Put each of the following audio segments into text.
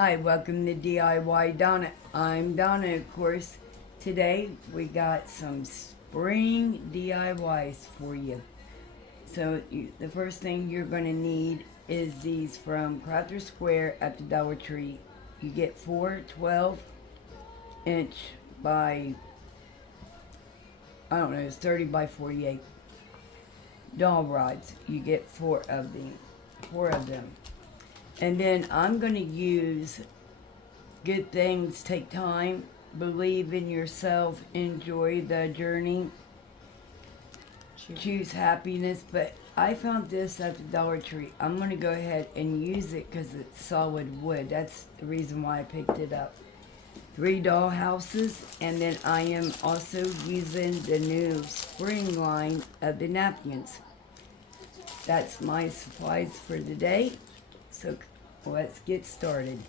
Hi, welcome to DIY Donna. I'm Donna, of course. Today we got some spring DIYs for you. The first thing you're going to need is these from Crafter Square at the Dollar Tree. You get four 12-inch by, I don't know, it's 30 by 48 doll rods. You get four of them. And then I'm going to use Good Things Take Time, Believe in Yourself, Enjoy the Journey, Choose Happiness. But I found this at the Dollar Tree. I'm going to go ahead and use it because it's solid wood. That's the reason why I picked it up. 3 doll houses, and then I am also using the new spring line of the napkins. That's my supplies for today. So let's get started.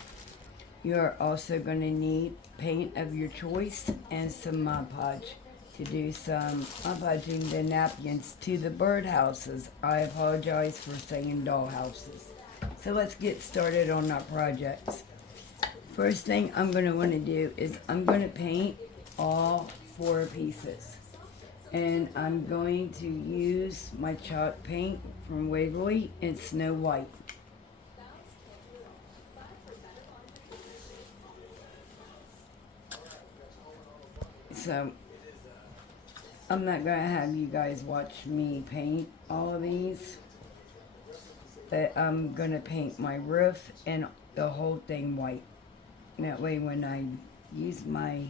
You're also going to need paint of your choice and some Mod Podge to do some Mod Podging the napkins to the bird houses. I apologize for saying doll houses. So let's get started on our projects. First thing I'm going to want to do is I'm going to paint all 4 pieces. And I'm going to use my chalk paint from Wiggly and Snow White. So, I'm not going to have you guys watch me paint all of these. But I'm going to paint my roof and the whole thing white. That way when I use my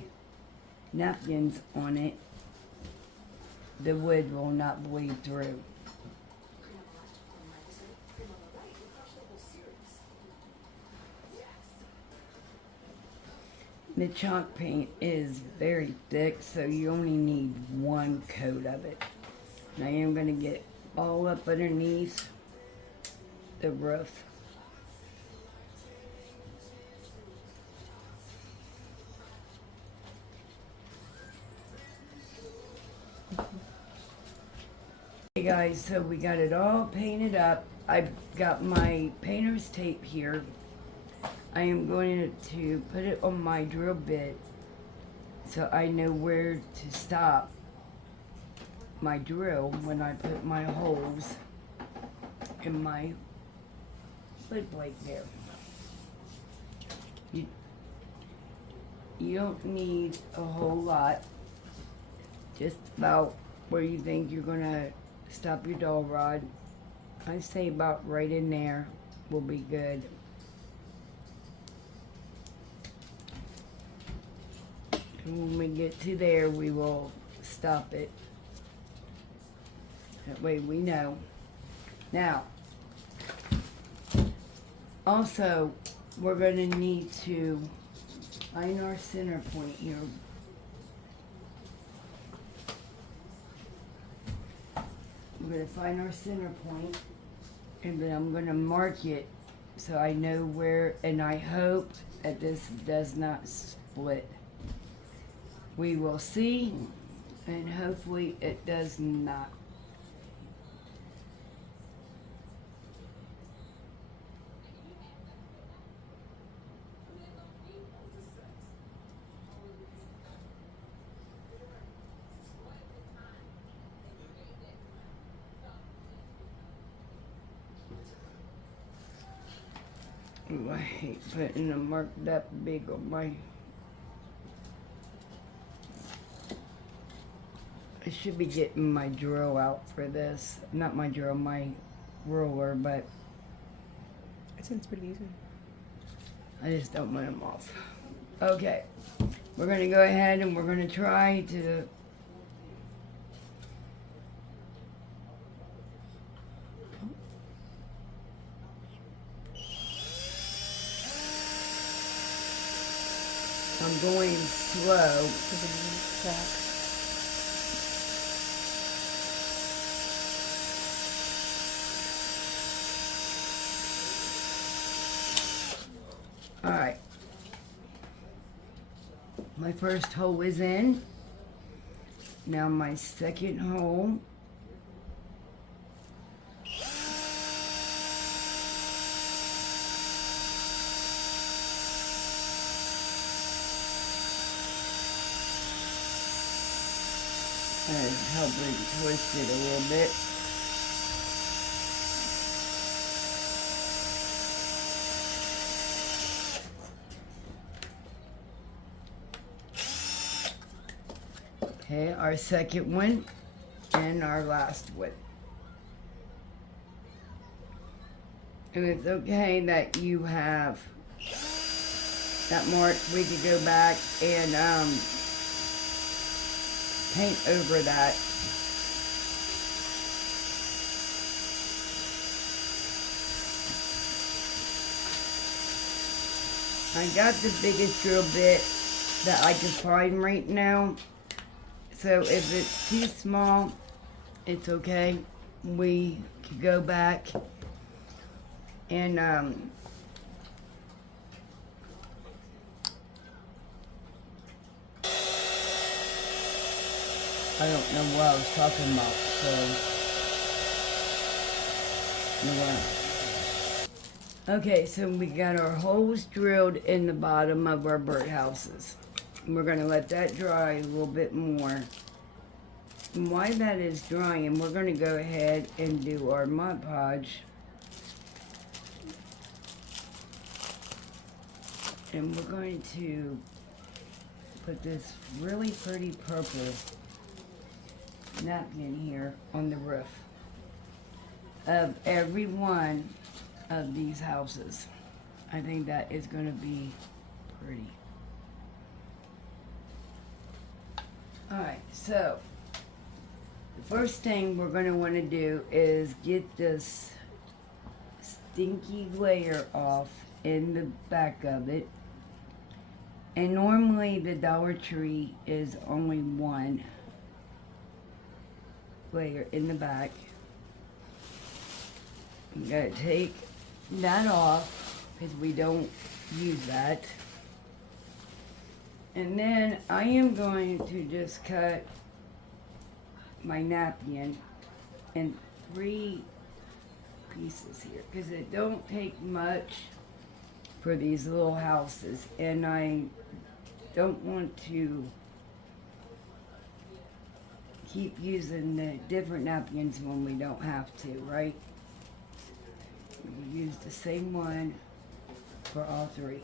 napkins on it, the wood will not bleed through. The chalk paint is very thick, so you only need 1 coat of it. And I am going to get all up underneath the roof. Hey guys, so we got it all painted up. I've got my painter's tape here. I am going to put it on my drill bit so I know where to stop my drill when I put my holes in my wood plate there. You don't need a whole lot, just about where you think you're going to stop your dowel rod. I say about right in there will be good. And when we get to there, we will stop it. That way we know. Now, also, we're going to need to find our center point here. We're going to find our center point, and then I'm going to mark it so I know where, and I hope that this does not split. We will see, and hopefully it does not. Ooh, I hate putting a mark that big on my... I should be getting my drill out for this. Not my drill, my ruler, but... It's pretty easy. I just don't want them off. Okay, we're going to go ahead and we're going to try to... I'm going slow. Alright. My first hole is in. Now my second hole. and help it twist it a little bit. Okay, our second one and our last one. And it's okay that you have that mark. We could go back and paint over that. I got the biggest drill bit that I can find right now. So if it's too small, it's okay. We can go back and I don't know what I was talking about, so okay, so we got our holes drilled in the bottom of our birdhouses. We're gonna let that dry a little bit more. And while that is drying, we're gonna go ahead and do our Mod Podge. And we're going to put this really pretty purple napkin here on the roof of every one of these houses. I think that is going to be pretty. Alright, so the first thing we're going to want to do is get this stinky layer off in the back of it. And normally the Dollar Tree is only one layer in the back. You gotta take that off because we don't use that. And then I am going to just cut my napkin in 3 pieces here because it don't take much for these little houses, and I don't want to keep using the different napkins when we don't have to, right? We use the same one for all 3.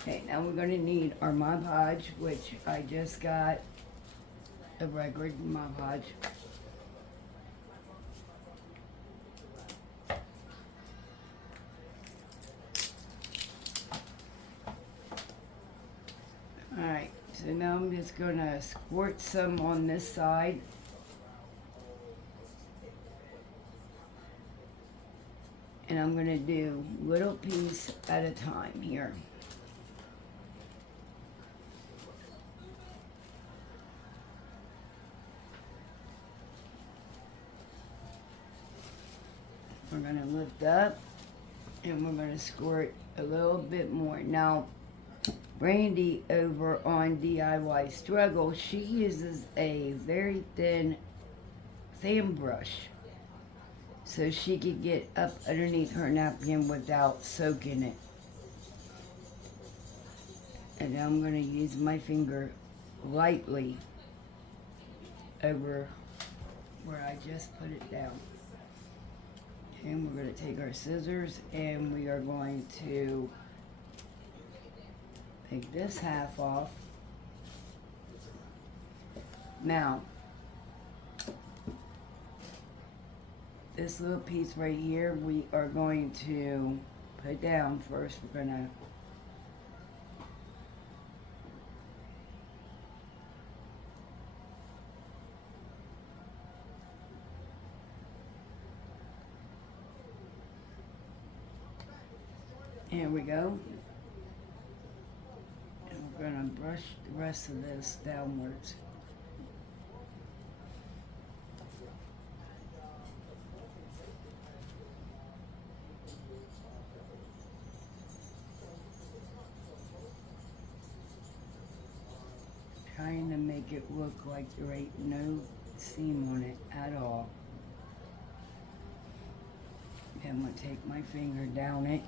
Okay, now we're going to need our Mod Podge, which I just got a regular Mod Podge. Alright, so now I'm just going to squirt some on this side. And I'm going to do little piece at a time here. We're going to lift up and we're going to squirt a little bit more. Now, Brandy over on DIY Struggle, she uses a very thin fan brush so she could get up underneath her napkin without soaking it. And now I'm going to use my finger lightly over where I just put it down. And we're going to take our scissors and we are going to take this half off. Now, this little piece right here, we are going to put down first. We're going to here we go. And we're going to brush the rest of this downwards. Trying to make it look like there ain't no seam on it at all. Then I'm going to take my finger down it.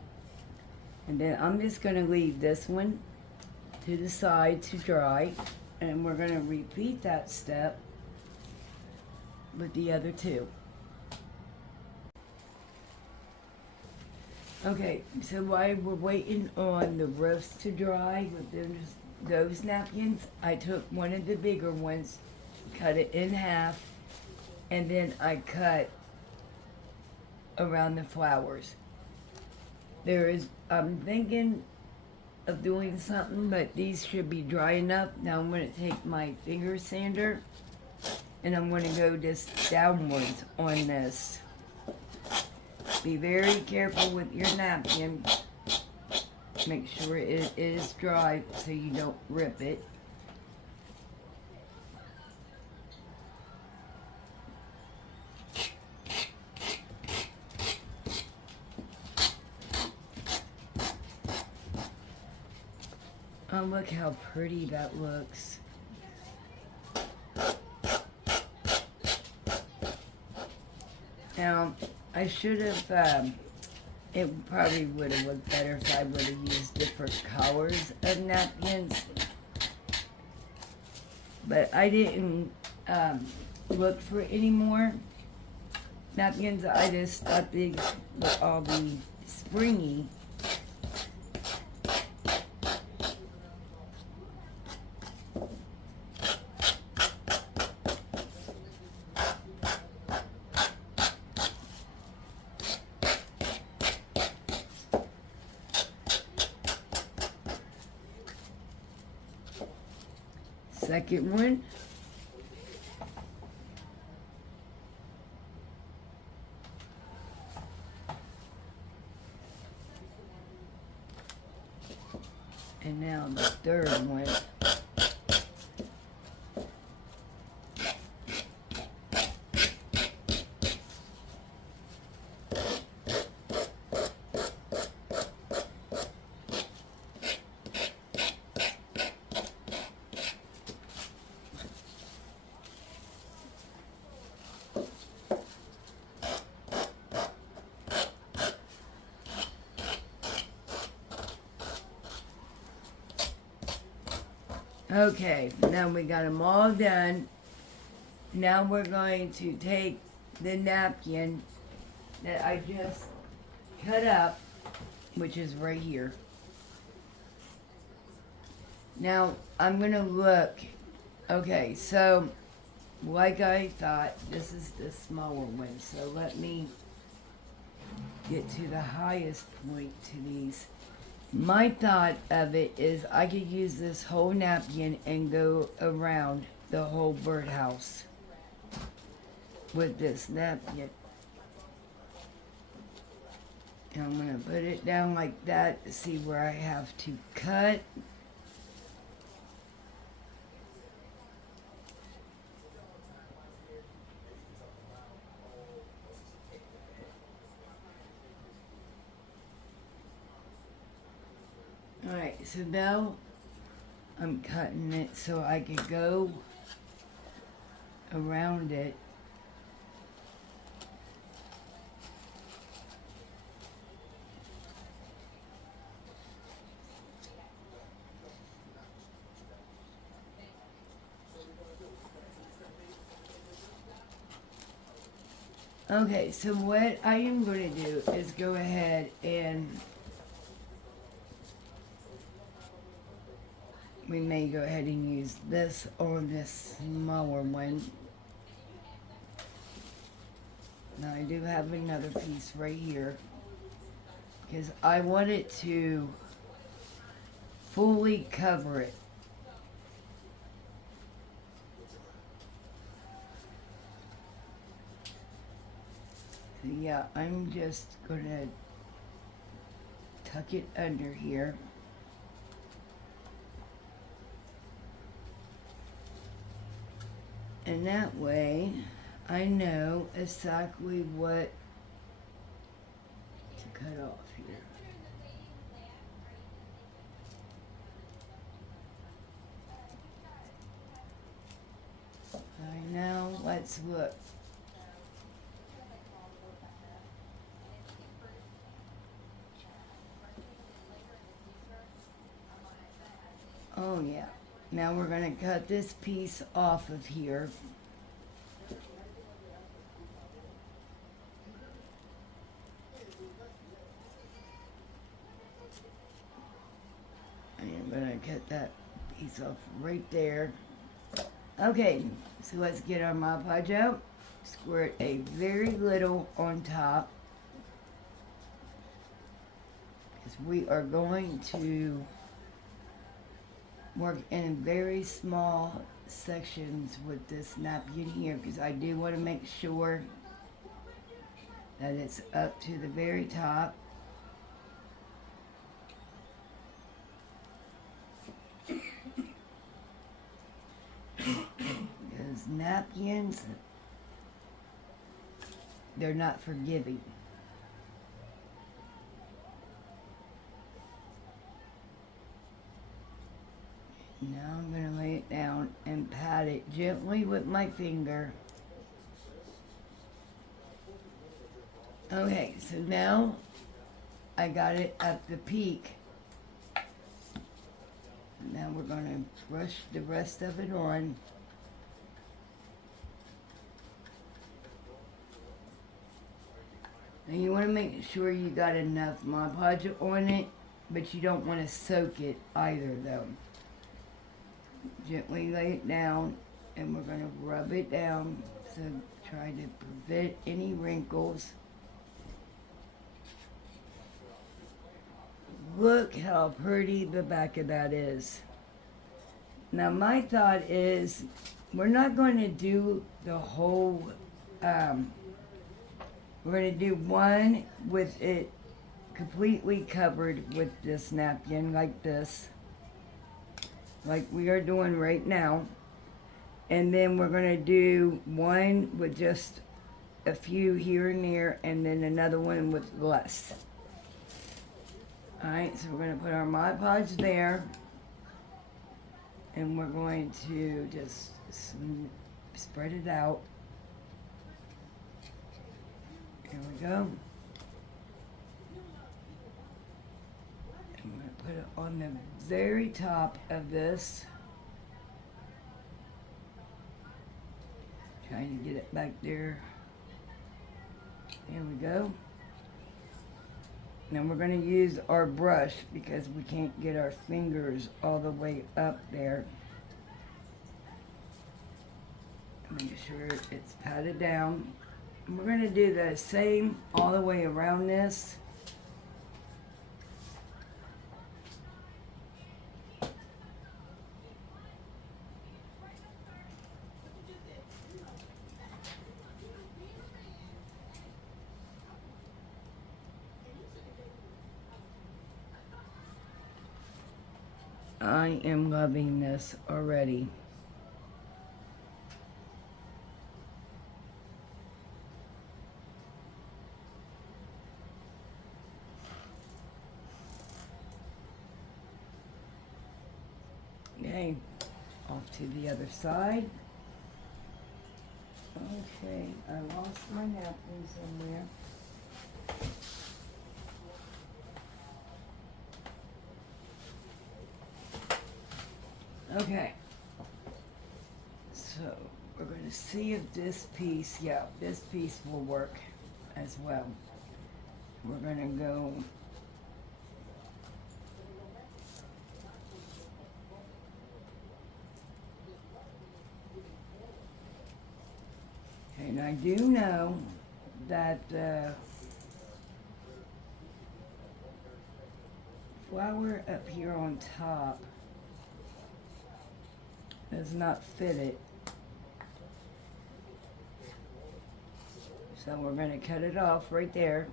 And then I'm just going to leave this one to the side to dry. And we're going to repeat that step with the other two. Okay, so while we're waiting on the roast to dry with those napkins, I took one of the bigger ones, cut it in half, and then I cut around the flowers. I'm thinking of doing something, but these should be dry enough. Now I'm going to take my finger sander and I'm going to go just downwards on this. Be very careful with your napkin. Make sure it is dry so you don't rip it. Oh, look how pretty that looks. Now, I should have, it probably would have looked better if I would have used different colors of napkins. But I didn't look for any more napkins. I just thought these would all be springy. Second one. And now the third one. Okay, now we got them all done. Now we're going to take the napkin that I just cut up, which is right here. Now I'm gonna look. Okay, so like I thought, this is the smaller one. So let me get to the highest point to these. My thought of it is I could use this whole napkin and go around the whole birdhouse with this napkin. And I'm going to put it down like that to see where I have to cut. Alright, so now I'm cutting it so I can go around it. Okay, so what I am going to do is go ahead and we may go ahead and use this on this smaller one. Now I do have another piece right here because I want it to fully cover it. So yeah, I'm just gonna tuck it under here. And that way, I know exactly what to cut off here. Alright, now let's look. Oh yeah. Now we're going to cut this piece off of here. I'm gonna cut that piece off right there. Okay, so let's get our Mod Podge out. Squirt a very little on top. Because we are going to work in very small sections with this napkin here. Because I do want to make sure that it's up to the very top. Because napkins, they're not forgiving. Now I'm going to lay it down and pat it gently with my finger. Okay, so now I got it at the peak. Now we're going to brush the rest of it on. And you want to make sure you got enough Mod Podge on it, but you don't want to soak it either though. Gently lay it down, and we're going to rub it down to try to prevent any wrinkles. Look how pretty the back of that is. Now my thought is we're not going to do the whole, we're going to do one with it completely covered with this napkin like this. Like we are doing right now. And then we're going to do one with just a few here and there, and then another one with less. Alright, so we're going to put our Mod Podge there. And we're going to just spread it out. Here we go. I'm going to put it on the very top of this. Trying to get it back there. There we go. Now we're going to use our brush because we can't get our fingers all the way up there. Make sure it's patted down. And we're going to do the same all the way around this. I am loving this already. Okay, off to the other side. Okay, I lost my napkin somewhere. Okay, so we're going to see if this piece, yeah, this piece will work as well. We're going to go and I do know that flower up here on top does not fit it. So we're going to cut it off right there.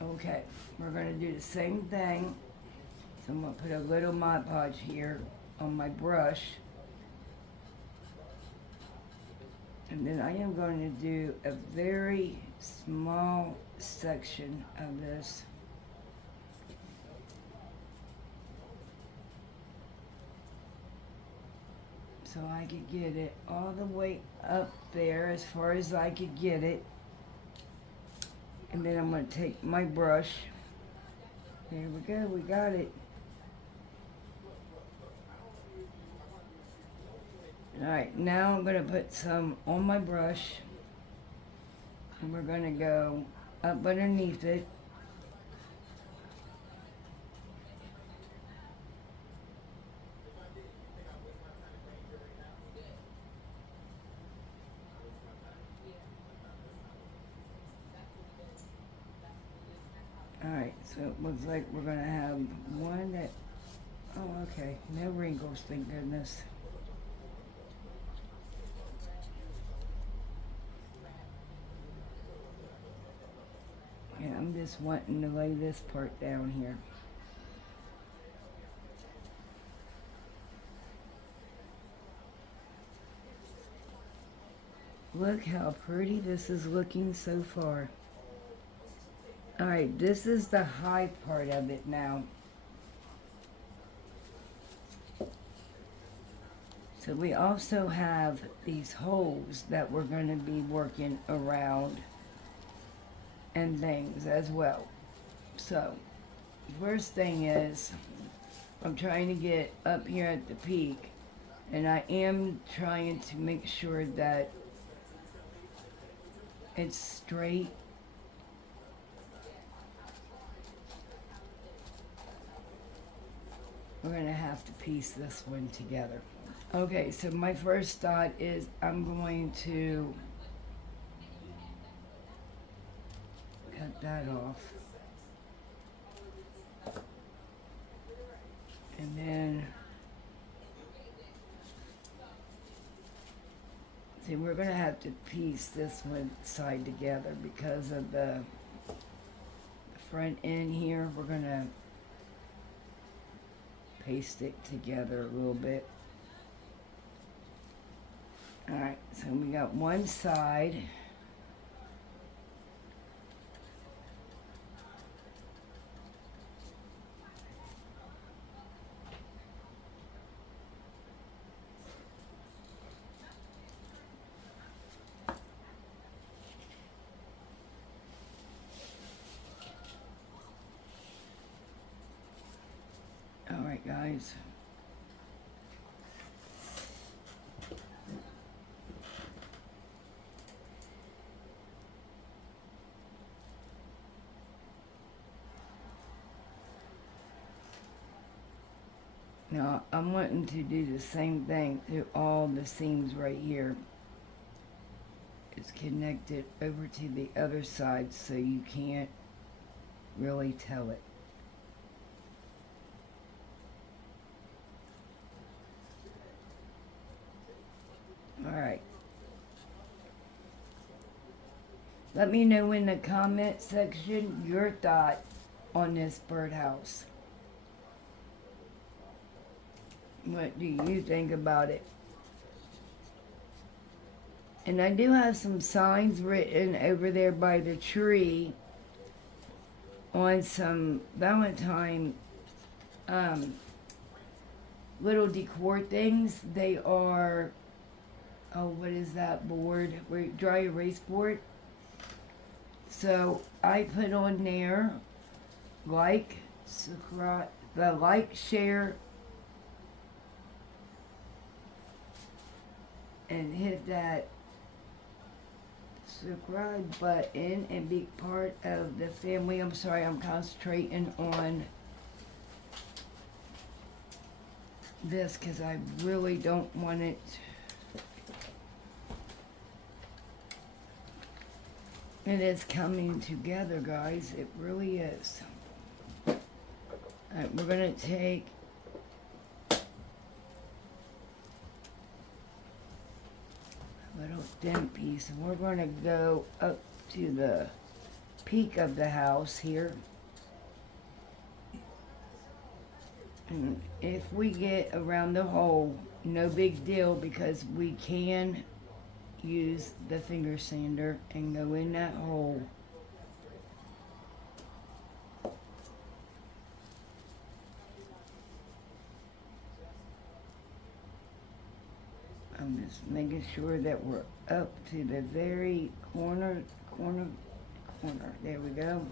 Okay, we're going to do the same thing. So I'm going to put a little Mod Podge here on my brush. And then I am going to do a very small section of this. So I could get it all the way up there as far as I could get it. And then I'm going to take my brush. There we go, we got it. Alright, now I'm going to put some on my brush. And we're going to go up underneath it. So it looks like we're gonna have one that, oh, okay, no wrinkles, thank goodness. Yeah, I'm just wanting to lay this part down here. Look how pretty this is looking so far. Alright, this is the high part of it now. So we also have these holes that we're going to be working around and things as well. So, first thing is, I'm trying to get up here at the peak, and I am trying to make sure that it's straight. We're going to have to piece this one together. Okay, so my first thought is I'm going to cut that off. And then, see, we're going to have to piece this one side together because of the front end here. We're going to paste it together a little bit. Alright, so we got one side. Alright, guys. Now, I'm wanting to do the same thing to all the seams right here. It's connected over to the other side so you can't really tell it. Alright. Let me know in the comment section your thought on this birdhouse. What do you think about it? And I do have some signs written over there by the tree on some Valentine little decor things. They are, oh, what is that board? Dry erase board. So I put on there like, subscribe, the like, share, and hit that subscribe button and be part of the family. I'm sorry, I'm concentrating on this because I really don't want it. It is coming together, guys. It really is. Alright, we're going to take little thin piece and we're going to go up to the peak of the house here, and if we get around the hole, no big deal, because we can use the finger sander and go in that hole. I'm just making sure that we're up to the very corner. There we go.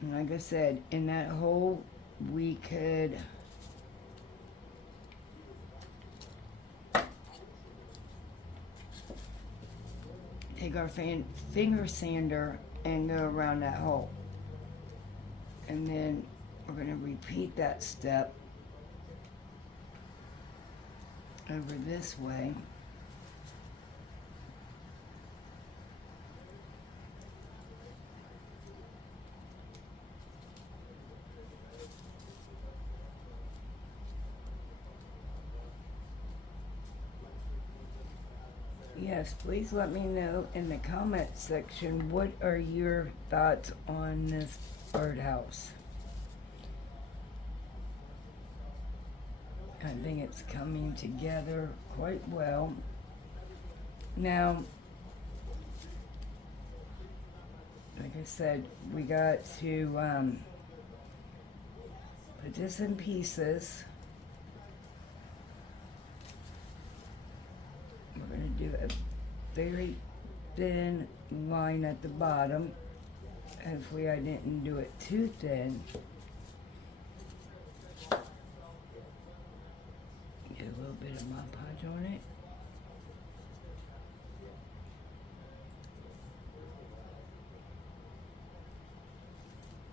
And like I said, in that hole, we could take our finger sander and go around that hole. And then we're going to repeat that step over this way. Yes, please let me know in the comment section, what are your thoughts on this birdhouse? I think it's coming together quite well. Now, like I said, we got to put this in pieces. We're going to do a very thin line at the bottom. Hopefully I didn't do it too thin. Get a little bit of Mod Podge on it.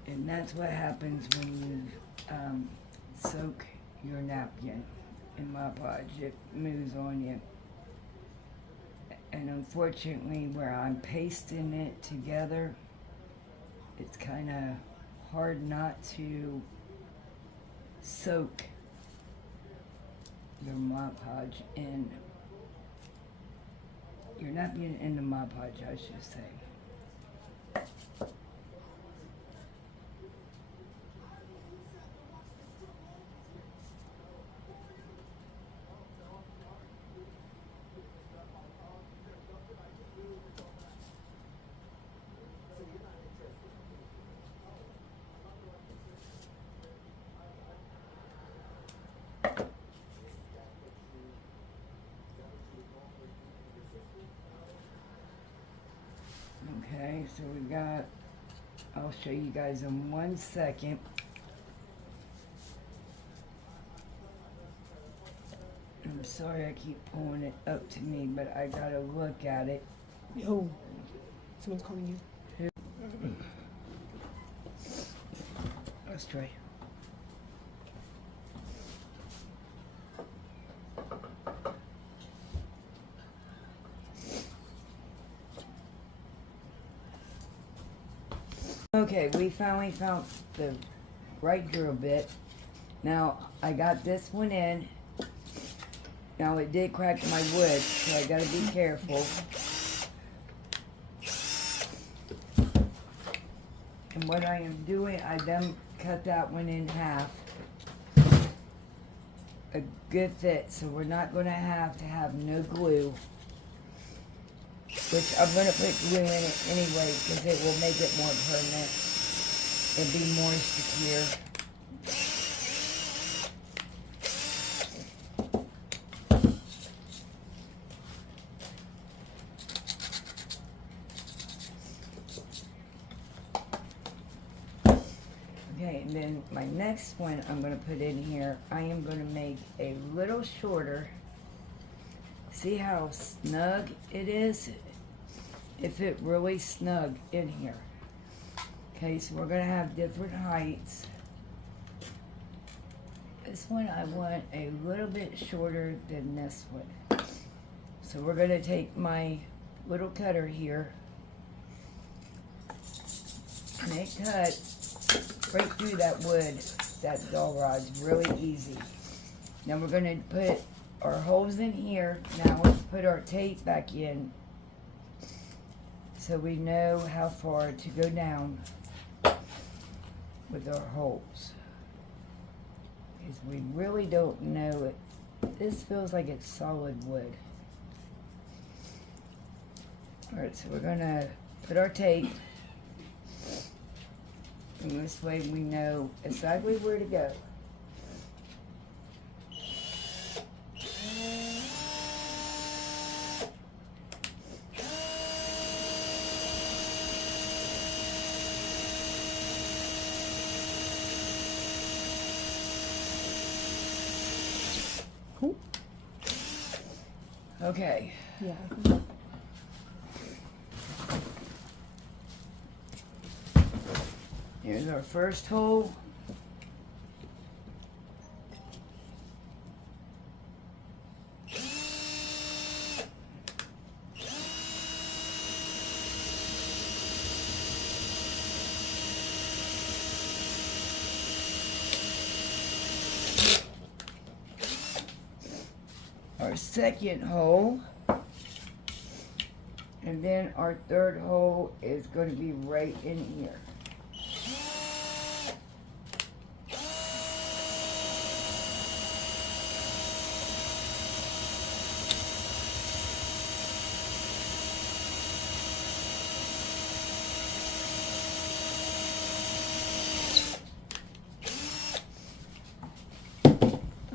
And that's what happens when you soak your napkin in Mod Podge. It moves on you. And unfortunately, where I'm pasting it together, it's kind of hard not to soak your Mod Podge in. Your napkin in the Mod Podge, I should say. Okay, so we got, I'll show you guys in 1 second. I'm sorry I keep pulling it up to me, but I gotta look at it. Yo, someone's calling you. Let's try. Okay, we finally found the right drill bit. Now, I got this one in. Now, it did crack my wood, so I gotta be careful. And what I am doing, I then cut that one in half. A good fit, so we're not gonna have no glue. Which I'm going to put glue in it anyway, because it will make it more permanent and be more secure. Okay, and then my next one I'm going to put in here, I am going to make a little shorter. See how snug it is? If it really snug in here. Okay, so we're gonna have different heights. This one I want a little bit shorter than this one. So we're gonna take my little cutter here and it cut right through that wood, that dowel rod's really easy. Now we're gonna put our holes in here. Now let's put our tape back in, so we know how far to go down with our holes. Because we really don't know it. This feels like it's solid wood. Alright, so we're gonna put our tape. And this way we know exactly where to go. Cool. Okay. Yeah. Here's our first hole. Our second hole. And then our third hole is going to be right in here.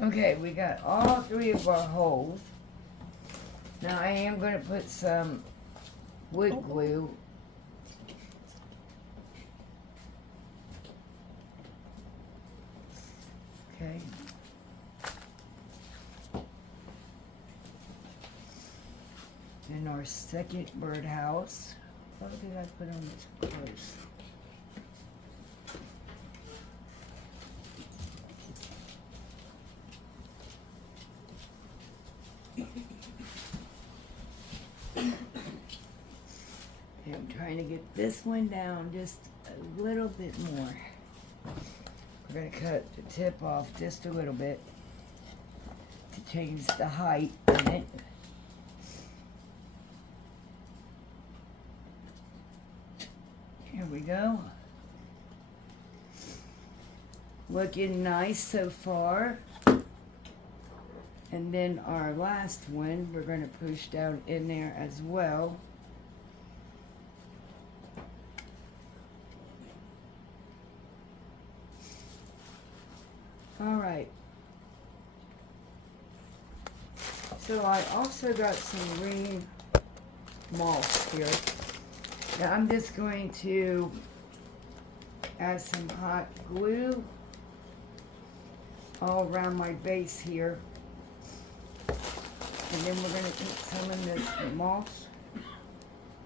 Okay, we got all three of our holes. Now I am going to put some wood glue. Okay. And our second birdhouse. What did I put on this close? I'm trying to get this one down just a little bit more. We're going to cut the tip off just a little bit to change the height in it. Here we go. Looking nice so far. And then our last one, we're going to push down in there as well. All right. So I also got some green moss here. Now I'm just going to add some hot glue all around my base here. And then we're going to take some of this moss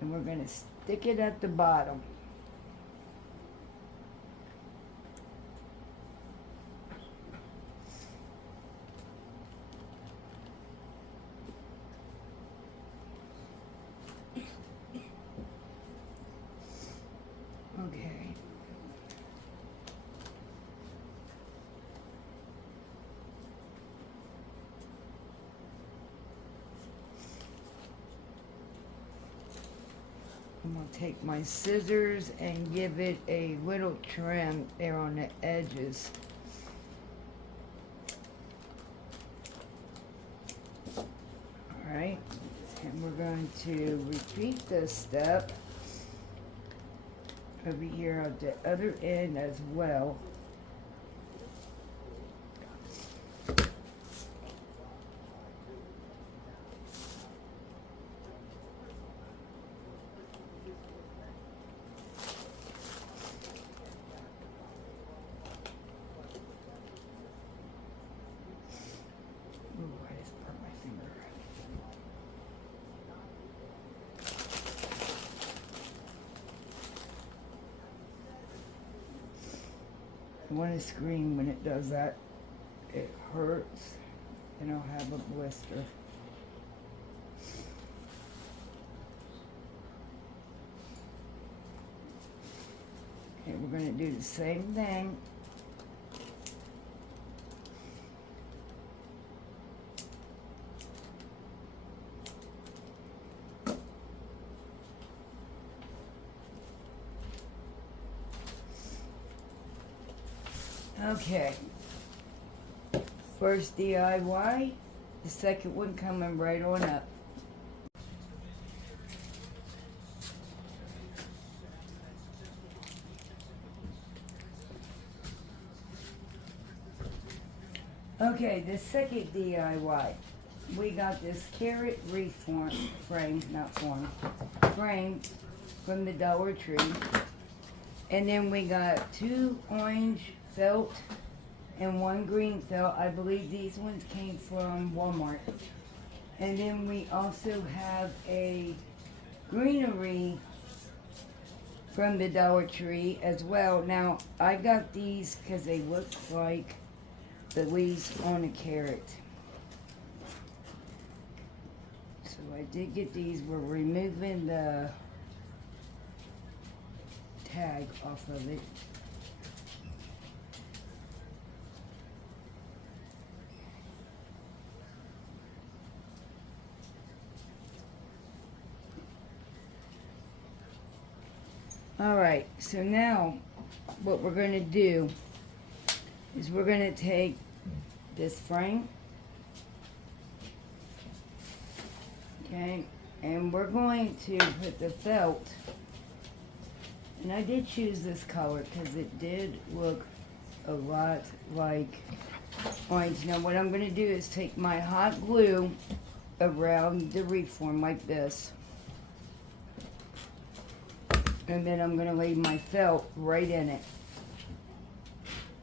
and we're going to stick it at the bottom. Okay. I'm going to take my scissors and give it a little trim there on the edges. Alright, and we're going to repeat this step over here at the other end as well. I want to scream when it does that. It hurts and I'll have a blister. Okay, we're going to do the same thing. Okay, first DIY, the second one coming right on up. Okay, the second DIY, we got this carrot wreath frame from the Dollar Tree. And then we got 2 orange felt and 1 green felt. I believe these ones came from Walmart. And then we also have a greenery from the Dollar Tree as well. Now, I got these because they look like the leaves on a carrot. So I did get these. We're removing the tag off of it. Alright, so now what we're going to do is we're going to take this frame, okay, and we're going to put the felt, and I did choose this color because it did look a lot like orange. Now what I'm going to do is take my hot glue around the reform like this, and then I'm going to lay my felt right in it.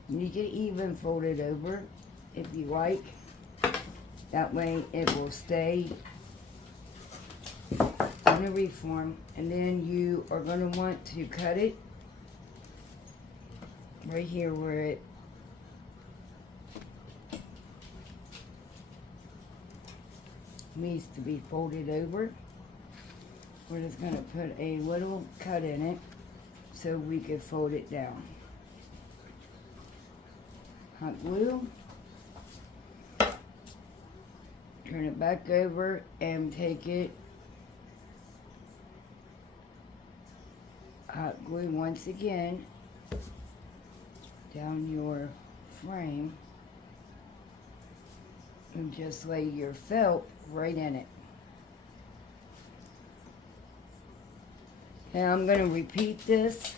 You can even fold it over if you like. That way it will stay in the reform. And then you are going to want to cut it right here where it needs to be folded over. We're just going to put a little cut in it so we can fold it down. Hot glue. Turn it back over and take it. Hot glue once again down your frame and just lay your felt right in it. And I'm going to repeat this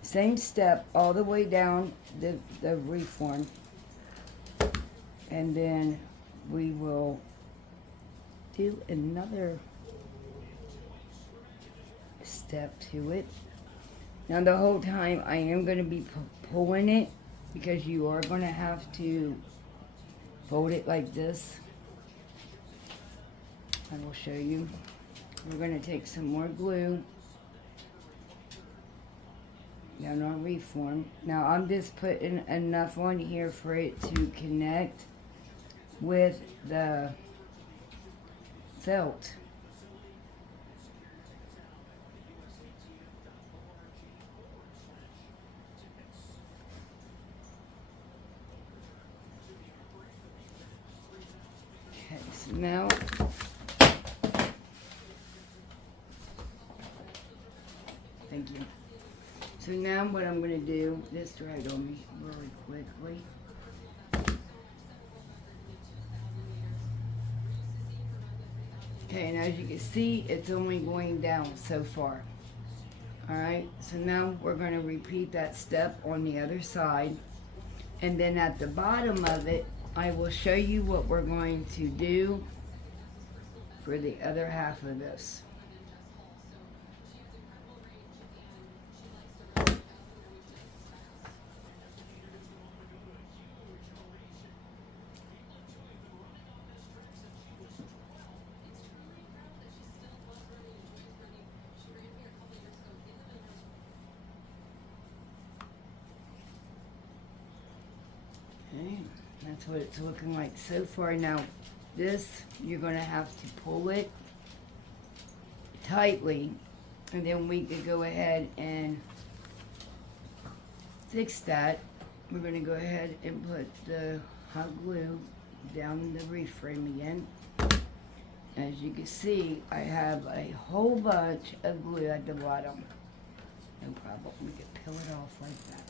same step all the way down the reform, and then we will do another step to it. Now the whole time I am going to be pulling it because you are going to have to fold it like this. I will show you. We're going to take some more glue down our reform. Now I'm just putting enough on here for it to connect with the felt. Okay, so now thank you. So now what I'm going to do, this dried on me really quickly. Okay, and as you can see, it's only going down so far. Alright, so now we're going to repeat that step on the other side. And then at the bottom of it, I will show you what we're going to do for the other half of this. Okay, that's what it's looking like so far. Now this, you're going to have to pull it tightly, and then we could go ahead and fix that. We're going to go ahead and put the hot glue down the reframe again. As you can see, I have a whole bunch of glue at the bottom. No problem, we can peel it off like that.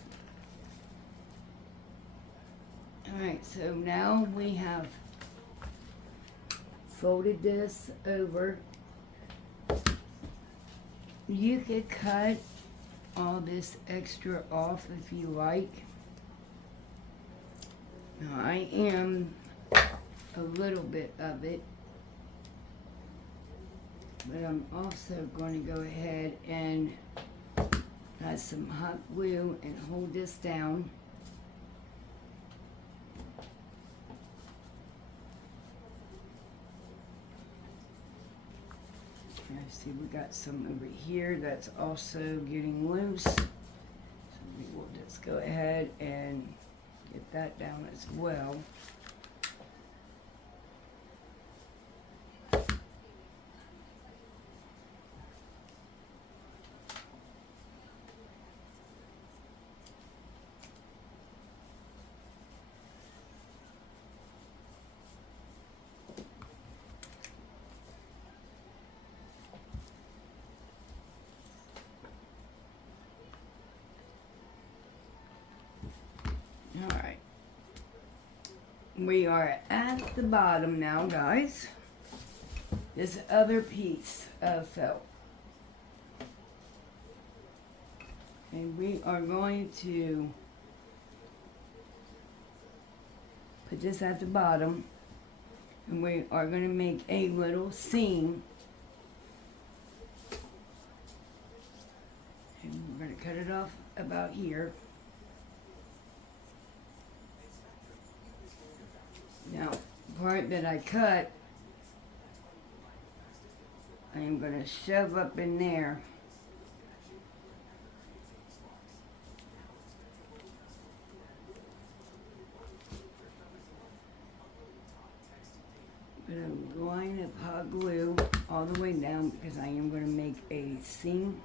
Alright, so now we have folded this over. You could cut all this extra off if you like. Now I am a little bit of it, but I'm also going to go ahead and add some hot glue and hold this down. I see we got some over here that's also getting loose. So we will just go ahead and get that down as well. we are at the bottom now, guys. This other piece of felt. And we are going to put this at the bottom. And we are going to make a little seam. And we're going to cut it off about here. Now, the part that I cut, I am going to shove up in there. But I'm going to hot glue all the way down because I am going to make a seam.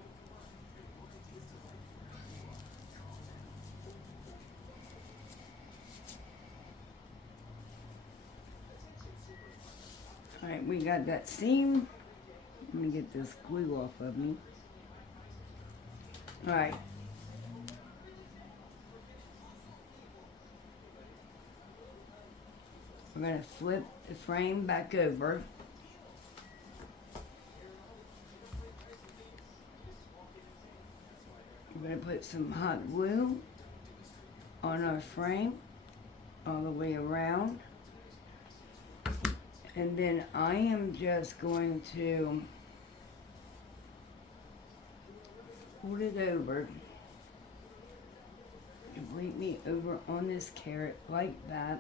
Alright, we got that seam. Let me get this glue off of me. Alright. We're going to flip the frame back over. We're going to put some hot glue on our frame all the way around. And then I am just going to fold it over, completely over on this carrot like that.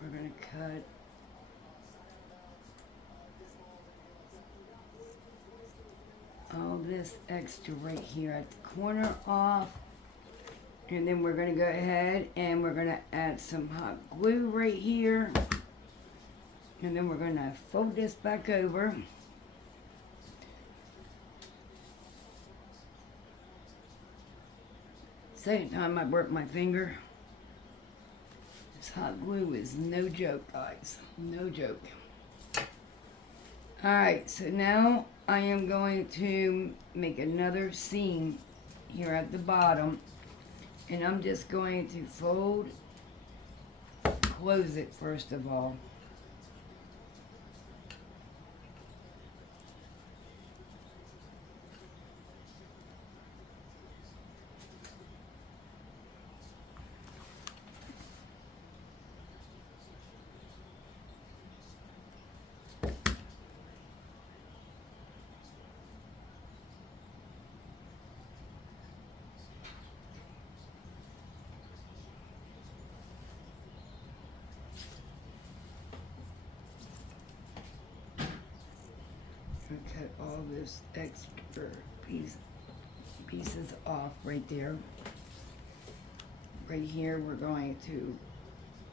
We're going to cut all this extra right here at the corner off. And then we're going to go ahead and we're going to add some hot glue right here. And then we're going to fold this back over. Second time I burnt my finger. This hot glue is no joke, guys. No joke. Alright, so now I am going to make another seam here at the bottom. And I'm just going to fold, close it first of all. Cut all this extra pieces off right there. Right here we're going to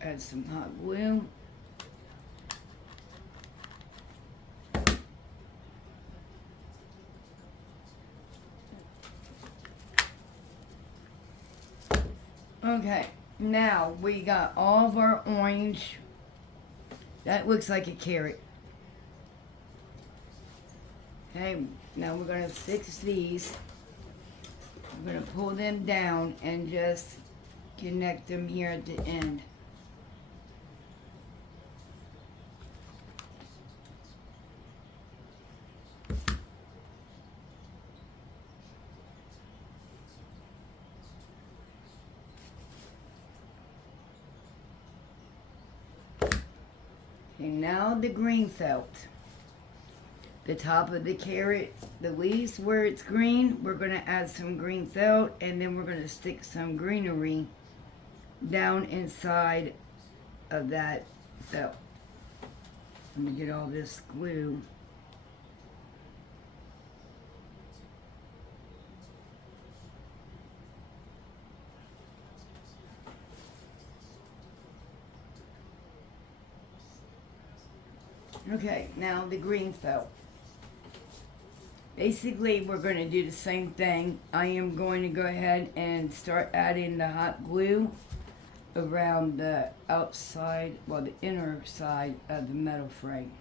add some hot glue. Okay, now we got all of our orange. That looks like a carrot. Okay, now we're going to fix these. I'm going to pull them down and just connect them here at the end. And now the green felt. The top of the carrot, the leaves where it's green, we're going to add some green felt, and then we're going to stick some greenery down inside of that felt. Let me get all this glue. Okay, now the green felt. Basically, we're going to do the same thing. I am going to go ahead and start adding the hot glue around the outside, well, the inner side of the metal frame.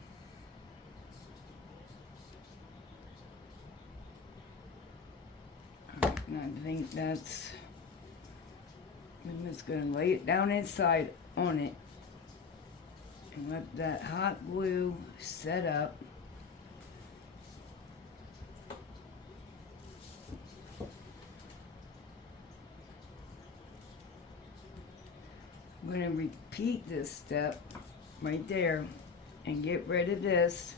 Alright, and I think that's I'm just going to lay it down inside on it and let that hot glue set up. I'm going to repeat this step right there and get rid of this.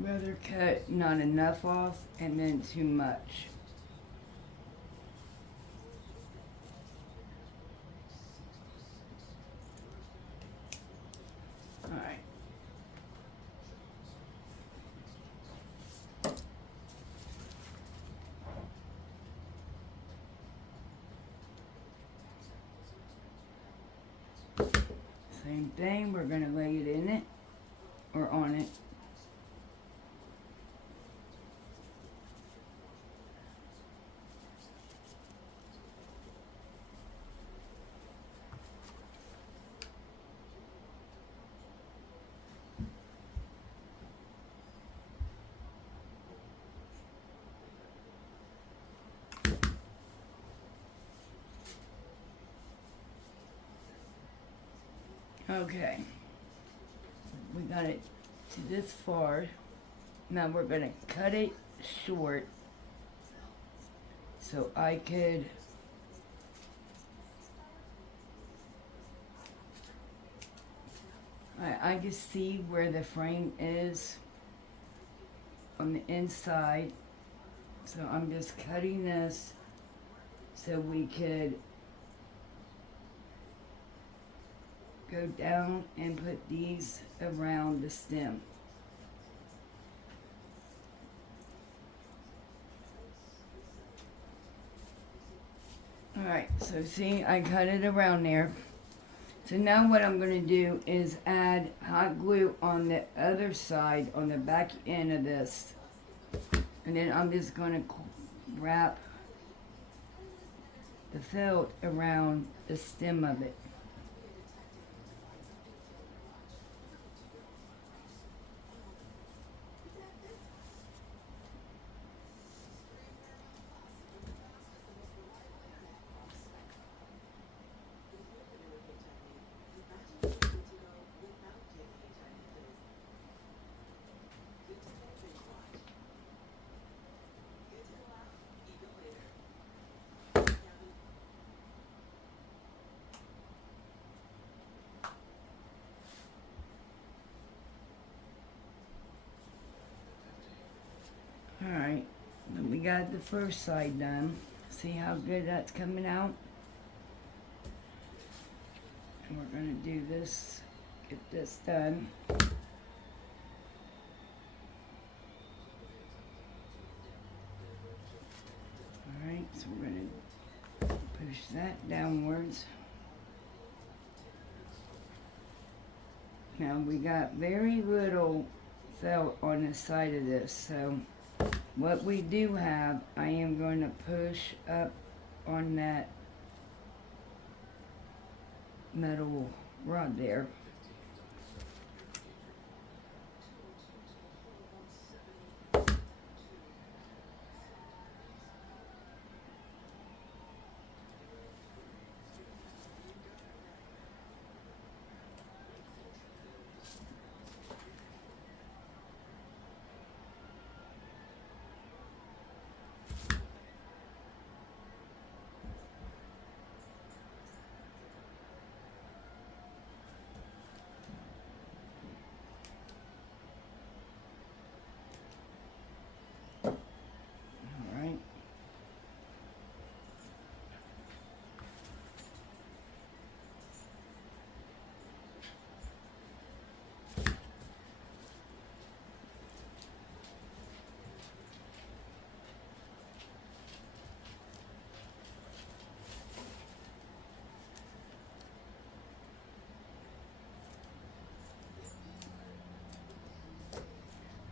I'd rather cut not enough off and then too much. Alright. Same thing, we're going to lay it in it or on it. Okay, we got it to this far. Now we're going to cut it short so I could I can see where the frame is on the inside. So I'm just cutting this so we could go down and put these around the stem. Alright, so see, I cut it around there. So now what I'm going to do is add hot glue on the other side, on the back end of this. And then I'm just going to wrap the felt around the stem of it. Alright, then we got the first side done. See how good that's coming out? And we're going to do this, get this done. Alright, so we're going to push that downwards. Now we got very little felt on the side of this, so what we do have, I am going to push up on that metal rod there.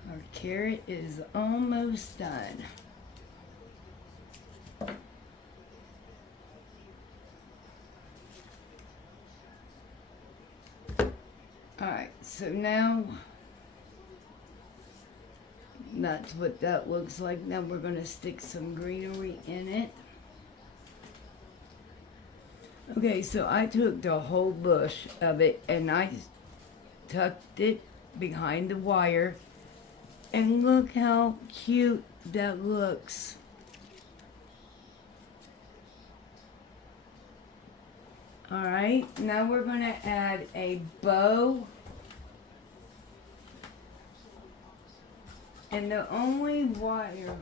Our carrot is almost done. Alright, so now that's what that looks like. Now we're going to stick some greenery in it. Okay, so I took the whole bush of it and I tucked it behind the wire. And look how cute that looks. Alright, now we're going to add a bow. And the only wire...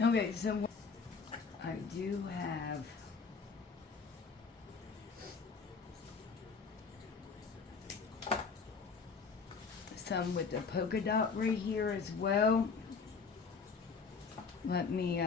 Okay, so I do have... some with the polka dot right here as well. Let me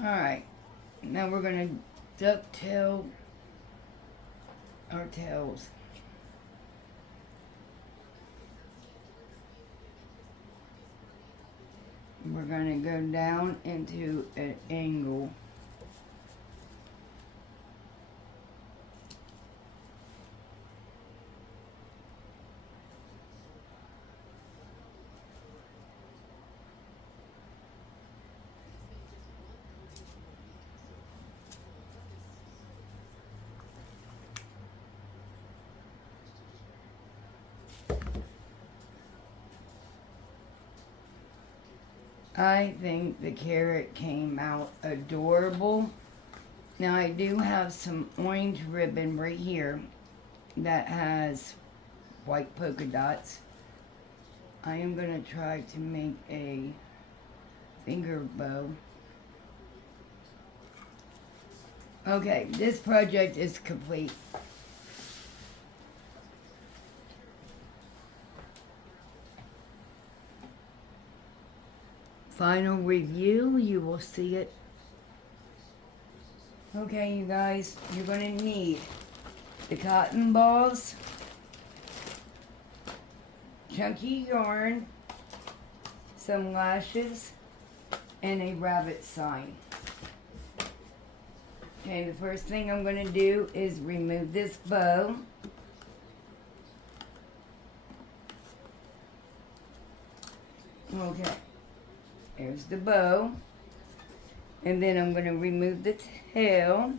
Alright, now we're going to ducktail our tails. We're going to go down into an angle. I think the carrot came out adorable. Now I do have some orange ribbon right here that has white polka dots. I am going to try to make a finger bow. Okay, this project is complete. Final review, you will see it. Okay, you guys, you're going to need the cotton balls, chunky yarn, some lashes, and a rabbit sign. Okay, the first thing I'm going to do is remove this bow. Okay. There's the bow. And then I'm going to remove the tail.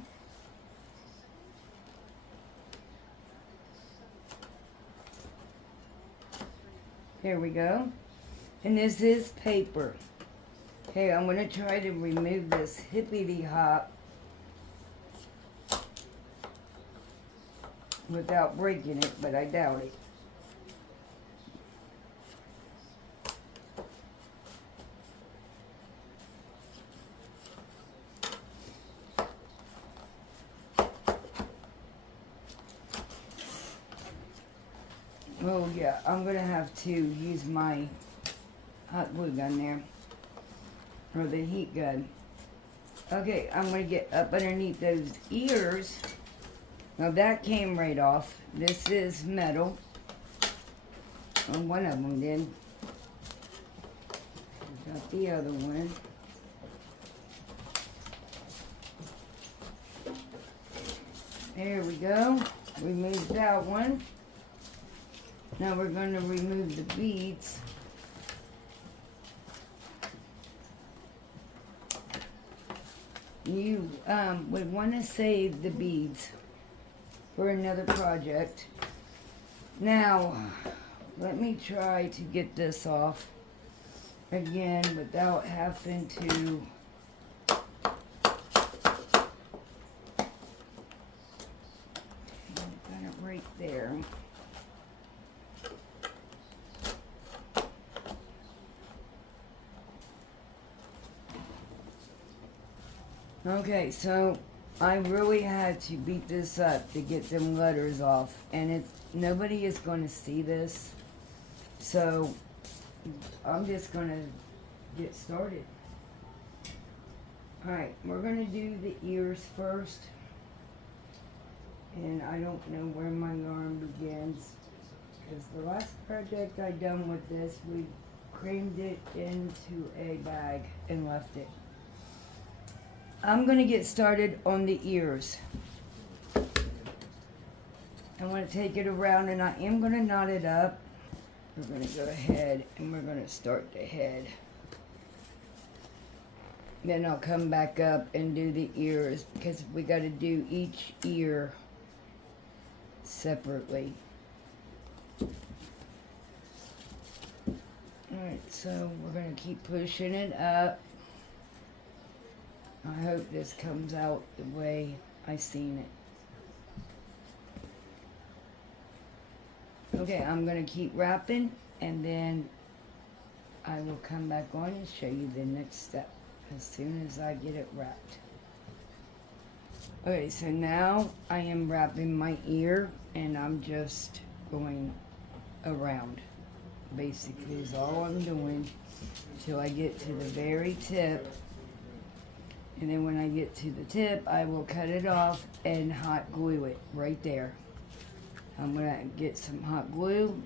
There we go. And this is paper. Okay, I'm going to try to remove this hippity-hop without breaking it, but I doubt it. Oh yeah, I'm going to have to use my hot glue gun there, or the heat gun. Okay, I'm going to get up underneath those ears. Now that came right off. This is metal. Well, one of them did. Got the other one. There we go. Remove that one. Now we're going to remove the beads. You would want to save the beads for another project. Now, let me try to get this off again without having to got it right there. Okay, so I really had to beat this up to get them letters off, and nobody is going to see this, so I'm just going to get started. Alright, we're going to do the ears first, and I don't know where my yarn begins. because the last project I done with this, we creamed it into a bag and left it. I'm gonna get started on the ears. I'm gonna take it around and I am gonna knot it up. We're gonna go ahead and we're gonna start the head. Then I'll come back up and do the ears because we gotta do each ear separately. Alright, so we're gonna keep pushing it up. I hope this comes out the way I seen it. Okay, I'm gonna keep wrapping and then I will come back on and show you the next step as soon as I get it wrapped. Okay, so now I am wrapping my ear and I'm just going around. Basically is all I'm doing till I get to the very tip. And then when I get to the tip, I will cut it off and hot glue it right there. I'm gonna get some hot glue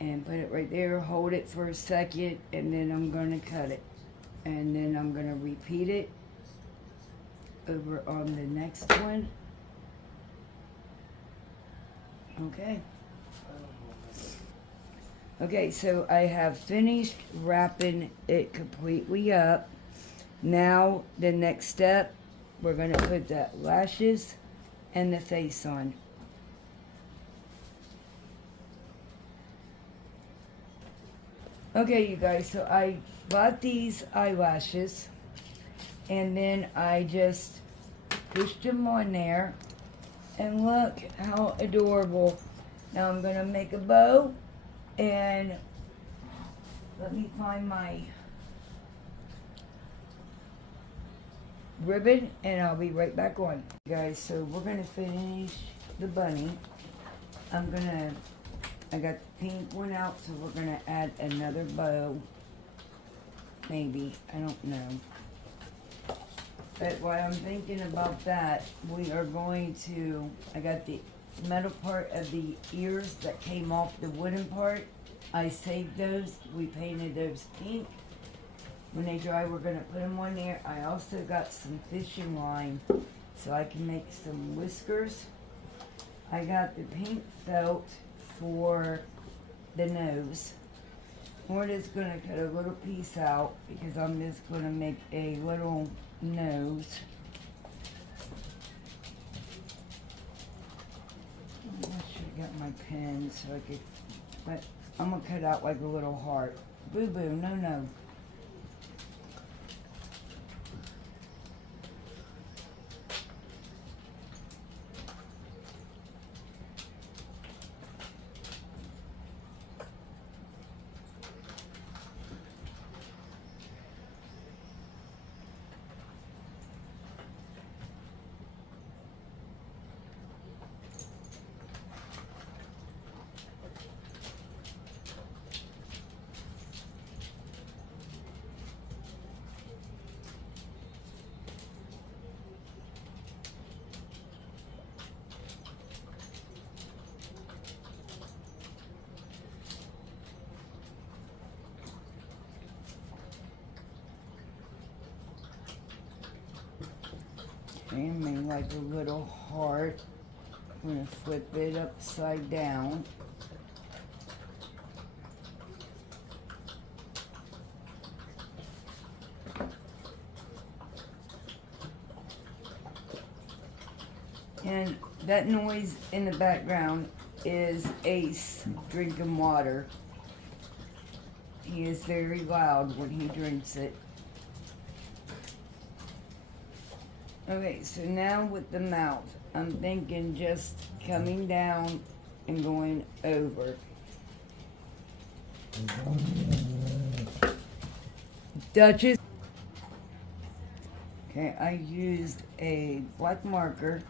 and put it right there, hold it for a second, and then I'm gonna cut it. And then I'm gonna repeat it over on the next one. Okay. Okay, so I have finished wrapping it completely up. Now, the next step, we're gonna put the lashes and the face on. Okay, you guys, so I bought these eyelashes and then I just pushed them on there and look how adorable. Now I'm gonna make a bow and let me find my ribbon and I'll be right back on. Guys, so we're gonna finish the bunny. I got the pink one out, so we're gonna add another bow. Maybe, I don't know. But while I'm thinking about that, we are going to, I got the metal part of the ears that came off the wooden part. I saved those, we painted those pink. When they dry, we're gonna put them on there. I also got some fishing line so I can make some whiskers. I got the pink felt for the nose. We're just gonna cut a little piece out because I'm just gonna make a little nose. I should have got my pen so I could, but I'm gonna cut out like a little heart. Boo boo, no, no. And make like a little heart. I'm gonna flip it upside down. And that noise in the background is Ace drinking water. He is very loud when he drinks it. Okay, so now with the mouth, I'm thinking just coming down and going over. Duchess. Okay, I used a black marker.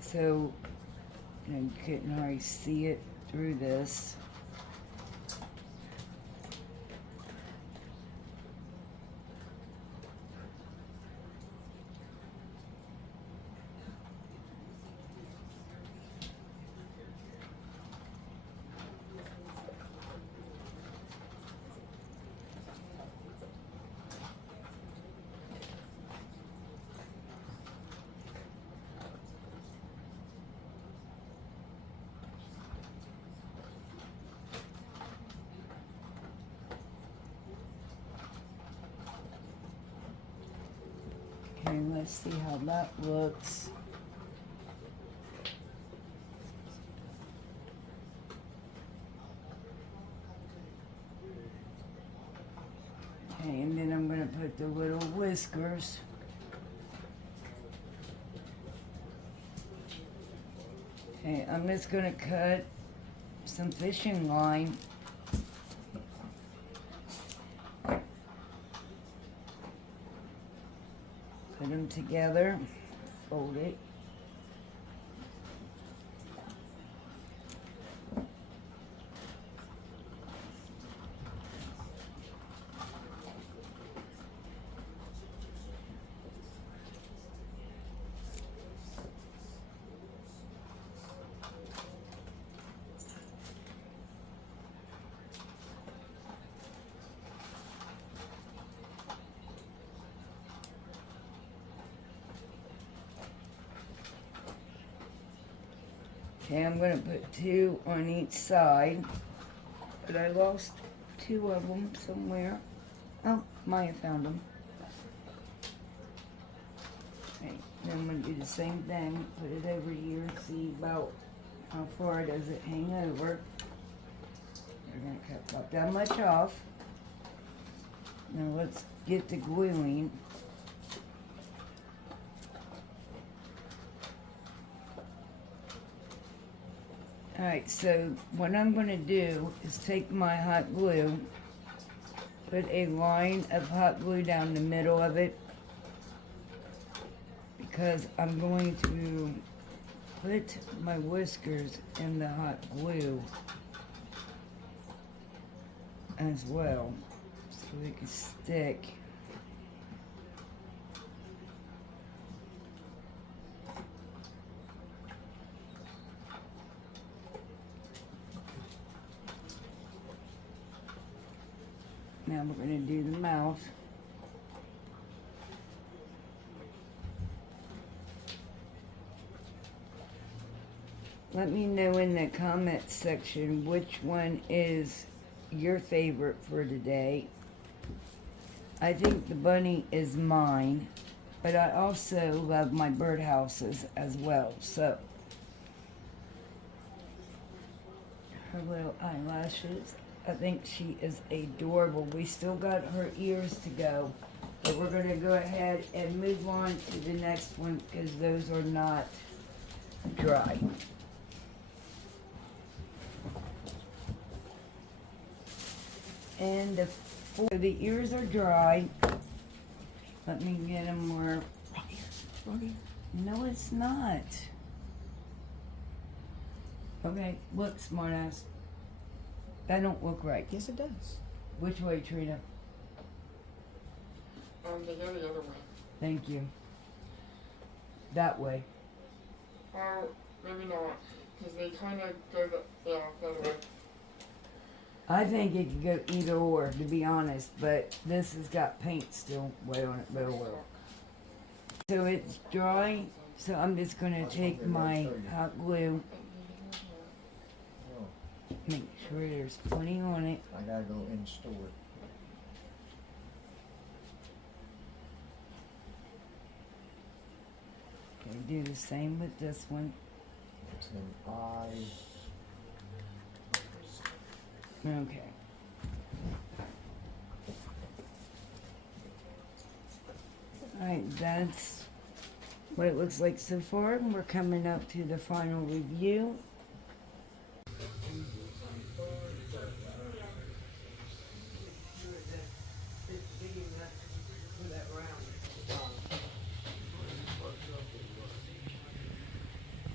So you couldn't hardly see it through this. Okay, let's see how that looks. Okay, and then I'm gonna put the little whiskers. Okay, I'm just gonna cut some fishing line. Put them together, fold it. Okay, I'm gonna put 2 on each side, but I lost 2 of them somewhere. Oh, Maya found them. Okay, then I'm gonna do the same thing, put it over here, see about how far does it hang over. We're gonna cut about that much off. Now let's get the gluing. Alright, so what I'm going to do is take my hot glue, put a line of hot glue down the middle of it, because I'm going to put my whiskers in the hot glue as well, so they can stick. Now we're going to do the mouth. Let me know in the comment section which one is your favorite for today. I think the bunny is mine, but I also love my birdhouses as well. So, her little eyelashes. I think she is adorable. We still got her ears to go, but we're going to go ahead and move on to the next one because those are not dry. And the ears are dry. Let me get them more. Rocky. No, it's not. Okay, look, smartass. That don't look right. Yes, it does. Which way, Trina? They go the other way. Thank you. That way. Or maybe not, because they kind of go the other way. I think it could go either or, to be honest, but this has got paint still way on it, but oh well. So it's dry, so I'm just gonna take my hot glue, make sure there's plenty on it. I gotta go in the store. Okay, do the same with this one. It's an eye. Okay. Alright, that's what it looks like so far. We're coming up to the final review.